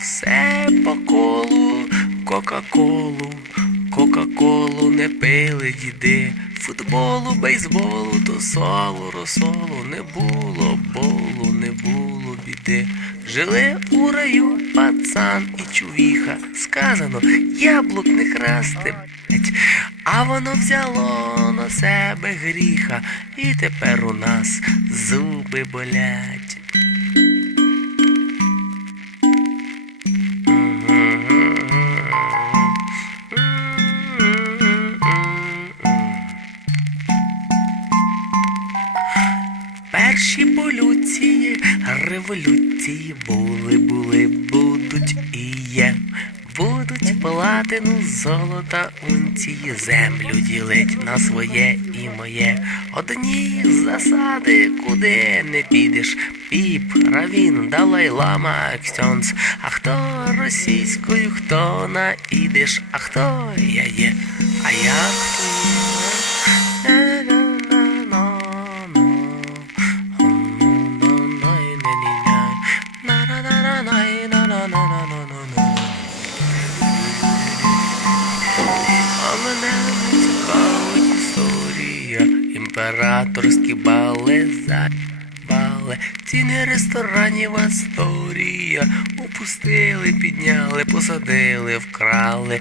Все по колу, Кока-колу, Кока-колу не пили діди. Футболу, бейсболу, то солу, росолу не було, болу, не було біди. Жили у раю пацан і чувіха. Сказано, яблук не красти, блять. А воно взяло на себе гріха, і тепер у нас зуби болять. Перші полюції, революції були, були, будуть і є. Будуть платину, золота, унції, землю ділить на своє і моє. Одні засади, куди не підеш. Піп, равін, далай-лама, ксьонц. А хто російською, хто на ідиш, а хто я є, а я хто А мене не історія, імператорські бали бали, ціни ресторанів Асторія. Упустили, підняли, посадили, вкрали.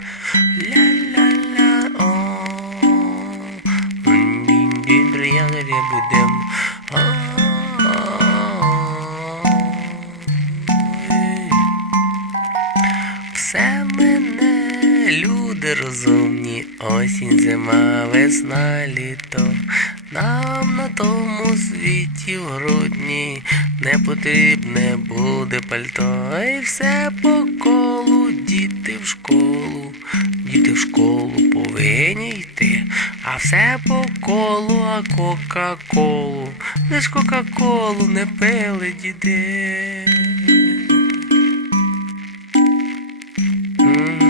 Ля-ля-ля, о. Дін-дін-дін, будем. люди розумні, осінь, зима, весна, літо. Нам на тому світі в грудні не потрібне буде пальто. І все по колу, діти в школу, діти в школу повинні йти. А все по колу, а кока-колу. Лиш кока-колу не пили діти. Mm-hmm.